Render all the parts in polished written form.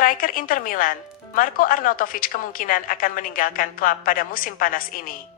Striker Inter Milan, Marko Arnautovic kemungkinan akan meninggalkan klub pada musim panas ini.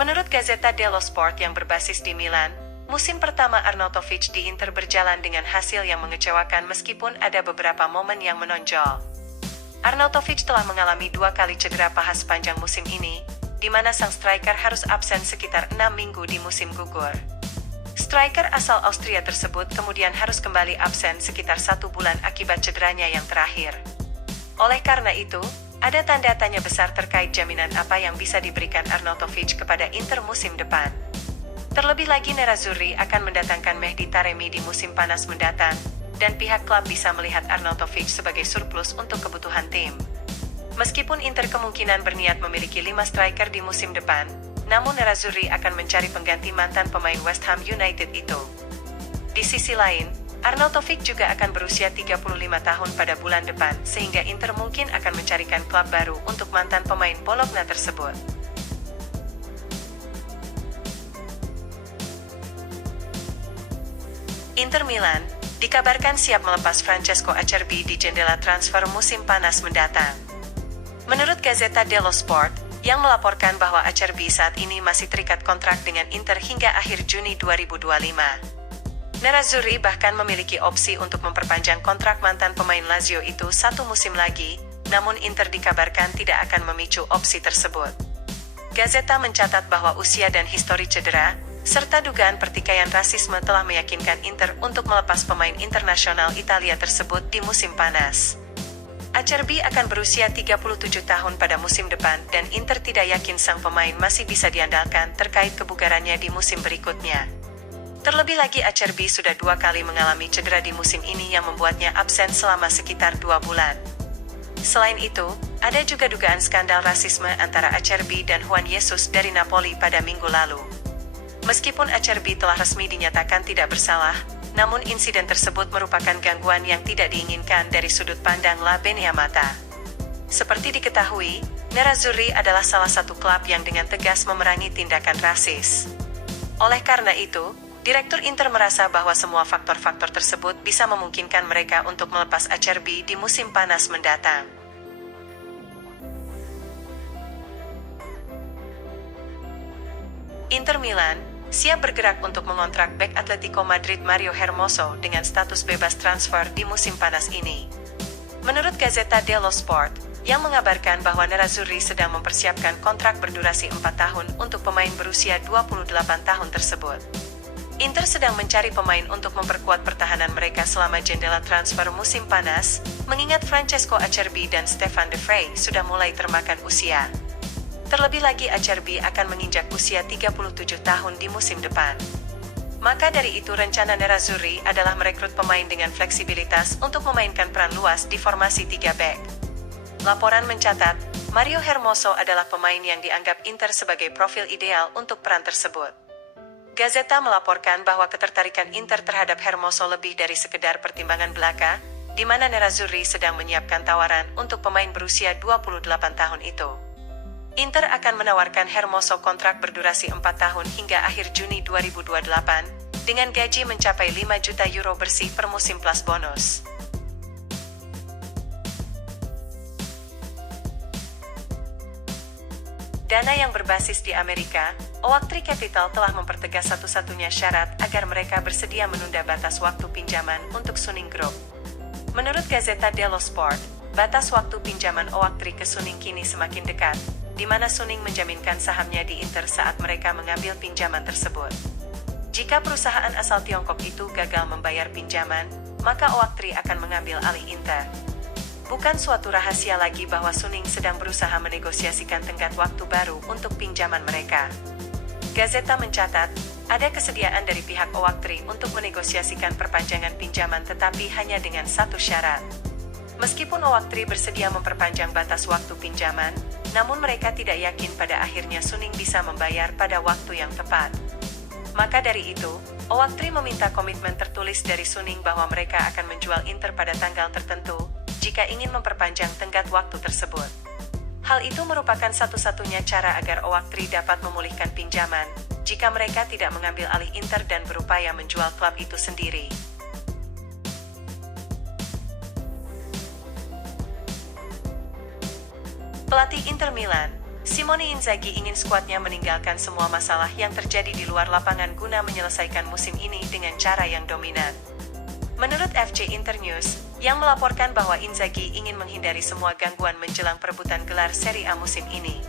Menurut Gazzetta dello Sport yang berbasis di Milan, musim pertama Arnautovic di Inter berjalan dengan hasil yang mengecewakan meskipun ada beberapa momen yang menonjol. Arnautovic telah mengalami 2 kali cedera paha sepanjang musim ini, di mana sang striker harus absen sekitar 6 minggu di musim gugur. Striker asal Austria tersebut kemudian harus kembali absen sekitar 1 bulan akibat cederanya yang terakhir. Oleh karena itu, ada tanda tanya besar terkait jaminan apa yang bisa diberikan Arnautovic kepada Inter musim depan. Terlebih lagi Nerazzurri akan mendatangkan Mehdi Taremi di musim panas mendatang, dan pihak klub bisa melihat Arnautovic sebagai surplus untuk kebutuhan tim. Meskipun Inter kemungkinan berniat memiliki 5 striker di musim depan, namun Nerazzurri akan mencari pengganti mantan pemain West Ham United itu. Di sisi lain, Arnautovic juga akan berusia 35 tahun pada bulan depan, sehingga Inter mungkin akan mencarikan klub baru untuk mantan pemain Bologna tersebut. Inter Milan dikabarkan siap melepas Francesco Acerbi di jendela transfer musim panas mendatang. Menurut Gazzetta dello Sport, yang melaporkan bahwa Acerbi saat ini masih terikat kontrak dengan Inter hingga akhir Juni 2025. Nerazzurri bahkan memiliki opsi untuk memperpanjang kontrak mantan pemain Lazio itu 1 musim lagi, namun Inter dikabarkan tidak akan memicu opsi tersebut. Gazzetta mencatat bahwa usia dan histori cedera, serta dugaan pertikaian rasisme telah meyakinkan Inter untuk melepas pemain internasional Italia tersebut di musim panas. Acerbi akan berusia 37 tahun pada musim depan dan Inter tidak yakin sang pemain masih bisa diandalkan terkait kebugarannya di musim berikutnya. Terlebih lagi Acerbi sudah 2 kali mengalami cedera di musim ini yang membuatnya absen selama sekitar 2 bulan. Selain itu, ada juga dugaan skandal rasisme antara Acerbi dan Juan Jesus dari Napoli pada minggu lalu. Meskipun Acerbi telah resmi dinyatakan tidak bersalah, namun insiden tersebut merupakan gangguan yang tidak diinginkan dari sudut pandang La Beniamata. Seperti diketahui, Nerazzurri adalah salah satu klub yang dengan tegas memerangi tindakan rasis. Oleh karena itu, Direktur Inter merasa bahwa semua faktor-faktor tersebut bisa memungkinkan mereka untuk melepas Acerbi di musim panas mendatang. Inter Milan siap bergerak untuk mengontrak bek Atletico Madrid Mario Hermoso dengan status bebas transfer di musim panas ini. Menurut Gazzetta dello Sport, yang mengabarkan bahwa Nerazzurri sedang mempersiapkan kontrak berdurasi 4 tahun untuk pemain berusia 28 tahun tersebut. Inter sedang mencari pemain untuk memperkuat pertahanan mereka selama jendela transfer musim panas, mengingat Francesco Acerbi dan Stefan de Vrij sudah mulai termakan usia. Terlebih lagi Acerbi akan menginjak usia 37 tahun di musim depan. Maka dari itu rencana Nerazzurri adalah merekrut pemain dengan fleksibilitas untuk memainkan peran luas di formasi 3 bek. Laporan mencatat, Mario Hermoso adalah pemain yang dianggap Inter sebagai profil ideal untuk peran tersebut. Gazzetta melaporkan bahwa ketertarikan Inter terhadap Hermoso lebih dari sekedar pertimbangan belaka, di mana Nerazzurri sedang menyiapkan tawaran untuk pemain berusia 28 tahun itu. Inter akan menawarkan Hermoso kontrak berdurasi 4 tahun hingga akhir Juni 2028, dengan gaji mencapai 5 juta euro bersih per musim plus bonus. Dana yang berbasis di Amerika, Oaktree Capital telah mempertegas satu-satunya syarat agar mereka bersedia menunda batas waktu pinjaman untuk Suning Group. Menurut Gazzetta dello Sport, batas waktu pinjaman Oaktree ke Suning kini semakin dekat, di mana Suning menjaminkan sahamnya di Inter saat mereka mengambil pinjaman tersebut. Jika perusahaan asal Tiongkok itu gagal membayar pinjaman, maka Oaktree akan mengambil alih Inter. Bukan suatu rahasia lagi bahwa Suning sedang berusaha menegosiasikan tenggat waktu baru untuk pinjaman mereka. Gazzetta mencatat, ada kesediaan dari pihak Oaktree untuk menegosiasikan perpanjangan pinjaman tetapi hanya dengan satu syarat. Meskipun Oaktree bersedia memperpanjang batas waktu pinjaman, namun mereka tidak yakin pada akhirnya Suning bisa membayar pada waktu yang tepat. Maka dari itu, Oaktree meminta komitmen tertulis dari Suning bahwa mereka akan menjual Inter pada tanggal tertentu, jika ingin memperpanjang tenggat waktu tersebut. Hal itu merupakan satu-satunya cara agar Oaktree dapat memulihkan pinjaman, jika mereka tidak mengambil alih Inter dan berupaya menjual klub itu sendiri. Pelatih Inter Milan, Simone Inzaghi ingin skuadnya meninggalkan semua masalah yang terjadi di luar lapangan guna menyelesaikan musim ini dengan cara yang dominan. Menurut FC Internews, yang melaporkan bahwa Inzaghi ingin menghindari semua gangguan menjelang perebutan gelar Serie A musim ini.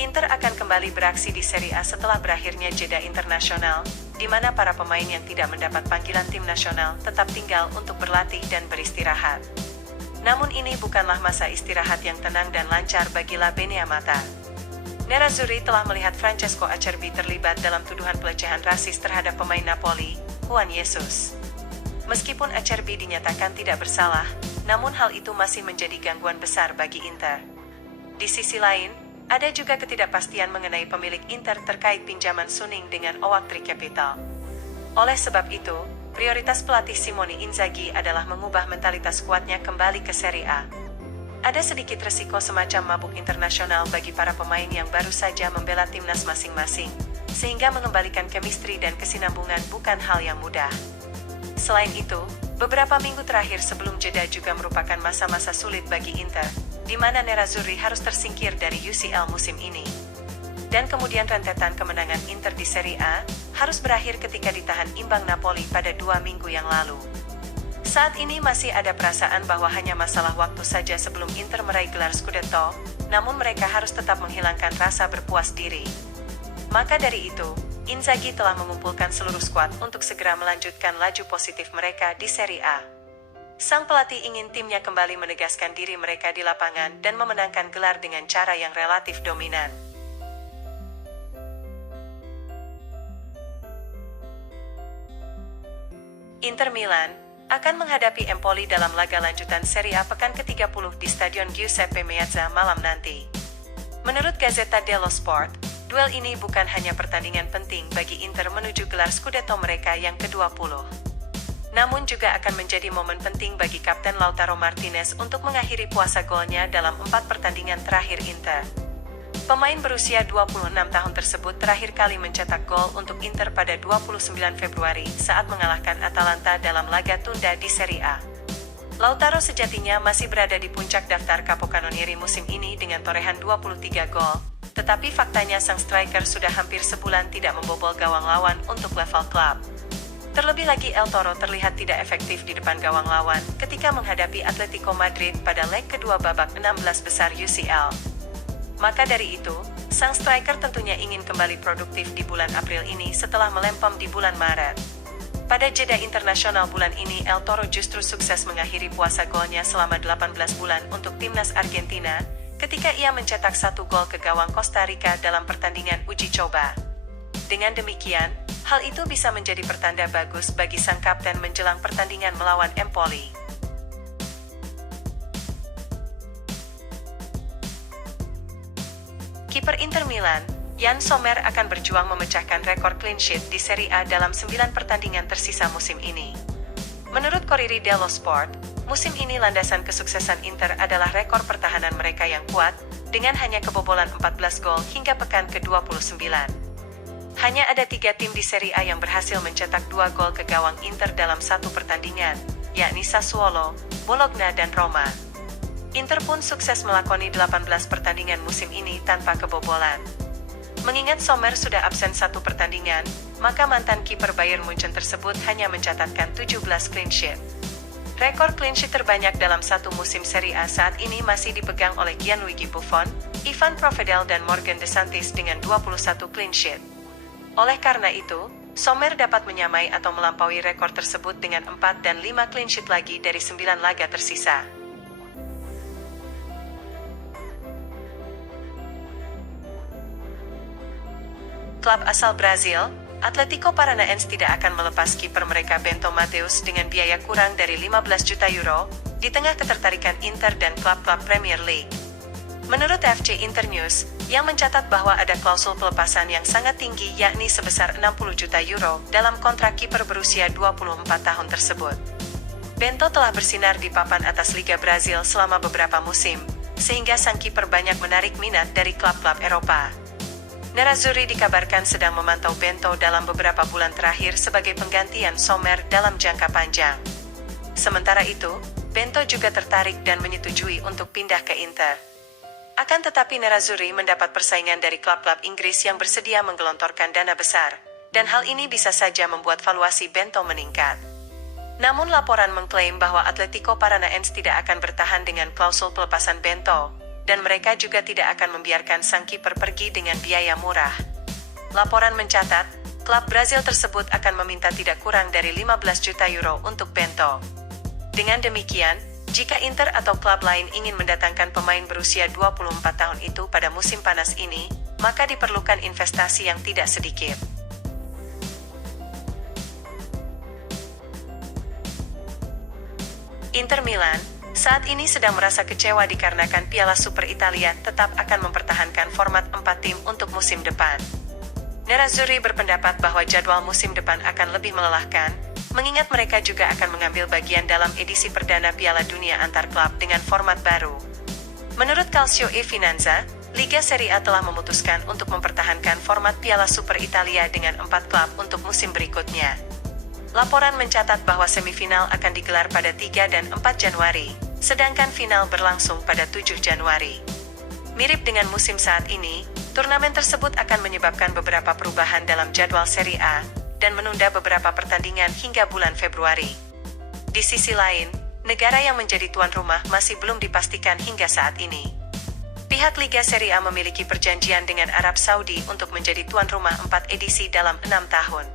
Inter akan kembali beraksi di Serie A setelah berakhirnya jeda internasional, di mana para pemain yang tidak mendapat panggilan tim nasional tetap tinggal untuk berlatih dan beristirahat. Namun ini bukanlah masa istirahat yang tenang dan lancar bagi La Beneamata. Nerazzurri telah melihat Francesco Acerbi terlibat dalam tuduhan pelecehan rasis terhadap pemain Napoli, Juan Jesus. Meskipun Acerbi dinyatakan tidak bersalah, namun hal itu masih menjadi gangguan besar bagi Inter. Di sisi lain, ada juga ketidakpastian mengenai pemilik Inter terkait pinjaman Suning dengan Oaktree Capital. Oleh sebab itu, prioritas pelatih Simone Inzaghi adalah mengubah mentalitas skuadnya kembali ke Serie A. Ada sedikit resiko semacam mabuk internasional bagi para pemain yang baru saja membela timnas masing-masing, sehingga mengembalikan chemistry dan kesinambungan bukan hal yang mudah. Selain itu, beberapa minggu terakhir sebelum jeda juga merupakan masa-masa sulit bagi Inter, di mana Nerazzurri harus tersingkir dari UCL musim ini. Dan kemudian rentetan kemenangan Inter di Serie A harus berakhir ketika ditahan imbang Napoli pada 2 minggu yang lalu. Saat ini masih ada perasaan bahwa hanya masalah waktu saja sebelum Inter meraih gelar Scudetto, namun mereka harus tetap menghilangkan rasa berpuas diri. Maka dari itu, Inzaghi telah mengumpulkan seluruh skuad untuk segera melanjutkan laju positif mereka di Serie A. Sang pelatih ingin timnya kembali menegaskan diri mereka di lapangan dan memenangkan gelar dengan cara yang relatif dominan. Inter Milan akan menghadapi Empoli dalam laga lanjutan Serie A pekan ke-30 di Stadion Giuseppe Meazza malam nanti. Menurut Gazzetta dello Sport, duel ini bukan hanya pertandingan penting bagi Inter menuju gelar Scudetto mereka yang ke-20. Namun juga akan menjadi momen penting bagi Kapten Lautaro Martinez untuk mengakhiri puasa golnya dalam 4 pertandingan terakhir Inter. Pemain berusia 26 tahun tersebut terakhir kali mencetak gol untuk Inter pada 29 Februari saat mengalahkan Atalanta dalam laga tunda di Serie A. Lautaro sejatinya masih berada di puncak daftar Capocannonieri musim ini dengan torehan 23 gol, tetapi faktanya sang striker sudah hampir sebulan tidak membobol gawang lawan untuk level klub. Terlebih lagi El Toro terlihat tidak efektif di depan gawang lawan ketika menghadapi Atletico Madrid pada leg kedua babak 16 besar UCL. Maka dari itu, sang striker tentunya ingin kembali produktif di bulan April ini setelah melempem di bulan Maret. Pada jeda internasional bulan ini, El Toro justru sukses mengakhiri puasa golnya selama 18 bulan untuk timnas Argentina, ketika ia mencetak 1 gol ke gawang Costa Rica dalam pertandingan uji coba. Dengan demikian, hal itu bisa menjadi pertanda bagus bagi sang kapten menjelang pertandingan melawan Empoli. Kiper Inter Milan, Yann Sommer akan berjuang memecahkan rekor clean sheet di Serie A dalam 9 pertandingan tersisa musim ini. Menurut Corriere dello Sport, musim ini landasan kesuksesan Inter adalah rekor pertahanan mereka yang kuat, dengan hanya kebobolan 14 gol hingga pekan ke-29. Hanya ada 3 tim di Serie A yang berhasil mencetak 2 gol ke gawang Inter dalam 1 pertandingan, yakni Sassuolo, Bologna dan Roma. Inter pun sukses melakoni 18 pertandingan musim ini tanpa kebobolan. Mengingat Sommer sudah absen 1 pertandingan, maka mantan kiper Bayern Munchen tersebut hanya mencatatkan 17 clean sheet. Rekor clean sheet terbanyak dalam 1 musim Serie A saat ini masih dipegang oleh Gianluigi Buffon, Ivan Provedel dan Morgan De Santis dengan 21 clean sheet. Oleh karena itu, Sommer dapat menyamai atau melampaui rekor tersebut dengan 4 dan 5 clean sheet lagi dari 9 laga tersisa. Klub asal Brazil, Atletico Paranaense tidak akan melepas kiper mereka Bento Matheus dengan biaya kurang dari 15 juta euro, di tengah ketertarikan Inter dan klub-klub Premier League. Menurut FC Internews, yang mencatat bahwa ada klausul pelepasan yang sangat tinggi yakni sebesar 60 juta euro dalam kontrak kiper berusia 24 tahun tersebut. Bento telah bersinar di papan atas Liga Brazil selama beberapa musim, sehingga sang kiper banyak menarik minat dari klub-klub Eropa. Nerazzurri dikabarkan sedang memantau Bento dalam beberapa bulan terakhir sebagai penggantian Sommer dalam jangka panjang. Sementara itu, Bento juga tertarik dan menyetujui untuk pindah ke Inter. Akan tetapi Nerazzurri mendapat persaingan dari klub-klub Inggris yang bersedia menggelontorkan dana besar, dan hal ini bisa saja membuat valuasi Bento meningkat. Namun laporan mengklaim bahwa Atletico Paranaense tidak akan bertahan dengan klausul pelepasan Bento, dan mereka juga tidak akan membiarkan sang kiper pergi dengan biaya murah. Laporan mencatat, klub Brazil tersebut akan meminta tidak kurang dari 15 juta euro untuk Bento. Dengan demikian, jika Inter atau klub lain ingin mendatangkan pemain berusia 24 tahun itu pada musim panas ini, maka diperlukan investasi yang tidak sedikit. Inter Milan, saat ini sedang merasa kecewa dikarenakan Piala Super Italia tetap akan mempertahankan format 4 tim untuk musim depan. Nerazzurri berpendapat bahwa jadwal musim depan akan lebih melelahkan, mengingat mereka juga akan mengambil bagian dalam edisi perdana Piala Dunia antar klub dengan format baru. Menurut Calcio e Finanza, Liga Serie A telah memutuskan untuk mempertahankan format Piala Super Italia dengan 4 klub untuk musim berikutnya. Laporan mencatat bahwa semifinal akan digelar pada 3 dan 4 Januari, sedangkan final berlangsung pada 7 Januari. Mirip dengan musim saat ini, turnamen tersebut akan menyebabkan beberapa perubahan dalam jadwal Serie A, dan menunda beberapa pertandingan hingga bulan Februari. Di sisi lain, negara yang menjadi tuan rumah masih belum dipastikan hingga saat ini. Pihak Liga Serie A memiliki perjanjian dengan Arab Saudi untuk menjadi tuan rumah 4 edisi dalam 6 tahun.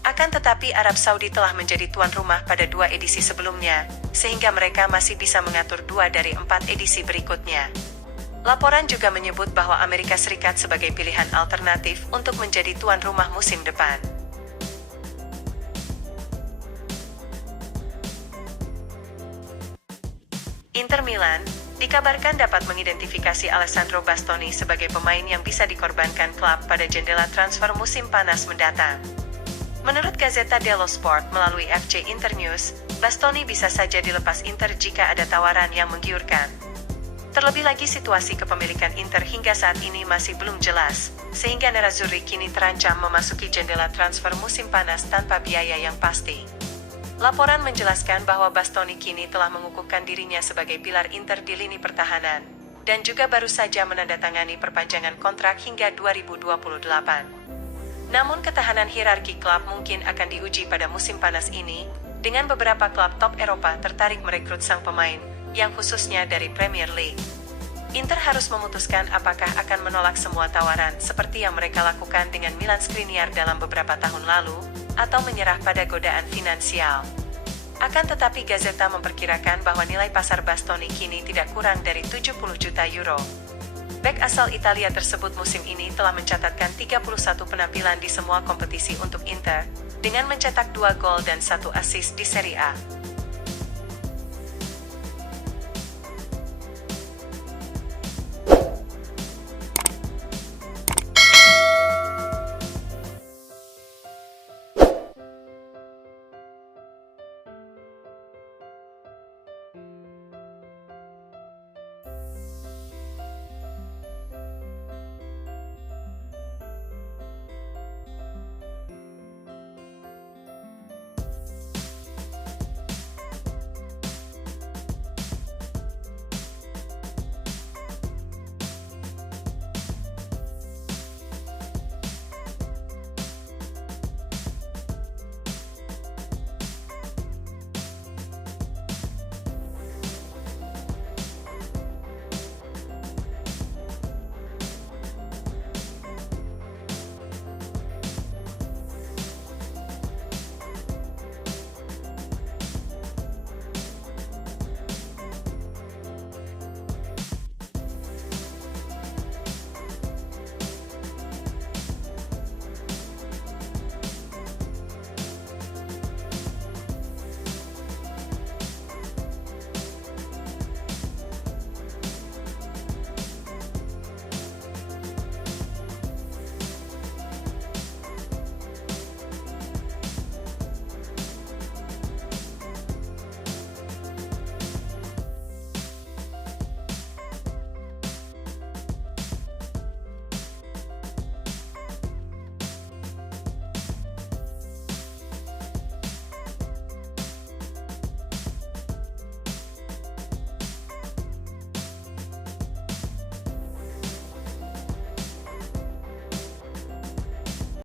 Akan tetapi Arab Saudi telah menjadi tuan rumah pada 2 edisi sebelumnya, sehingga mereka masih bisa mengatur 2 dari 4 edisi berikutnya. Laporan juga menyebut bahwa Amerika Serikat sebagai pilihan alternatif untuk menjadi tuan rumah musim depan. Inter Milan dikabarkan dapat mengidentifikasi Alessandro Bastoni sebagai pemain yang bisa dikorbankan klub pada jendela transfer musim panas mendatang. Menurut Gazzetta dello Sport melalui FC Internews, Bastoni bisa saja dilepas Inter jika ada tawaran yang menggiurkan. Terlebih lagi situasi kepemilikan Inter hingga saat ini masih belum jelas, sehingga Nerazzurri kini terancam memasuki jendela transfer musim panas tanpa biaya yang pasti. Laporan menjelaskan bahwa Bastoni kini telah mengukuhkan dirinya sebagai pilar Inter di lini pertahanan, dan juga baru saja menandatangani perpanjangan kontrak hingga 2028. Namun ketahanan hierarki klub mungkin akan diuji pada musim panas ini, dengan beberapa klub top Eropa tertarik merekrut sang pemain, yang khususnya dari Premier League. Inter harus memutuskan apakah akan menolak semua tawaran seperti yang mereka lakukan dengan Milan Skriniar dalam beberapa tahun lalu, atau menyerah pada godaan finansial. Akan tetapi Gazzetta memperkirakan bahwa nilai pasar Bastoni kini tidak kurang dari 70 juta euro. Bek asal Italia tersebut musim ini telah mencatatkan 31 penampilan di semua kompetisi untuk Inter, dengan mencetak 2 gol dan 1 assist di Serie A.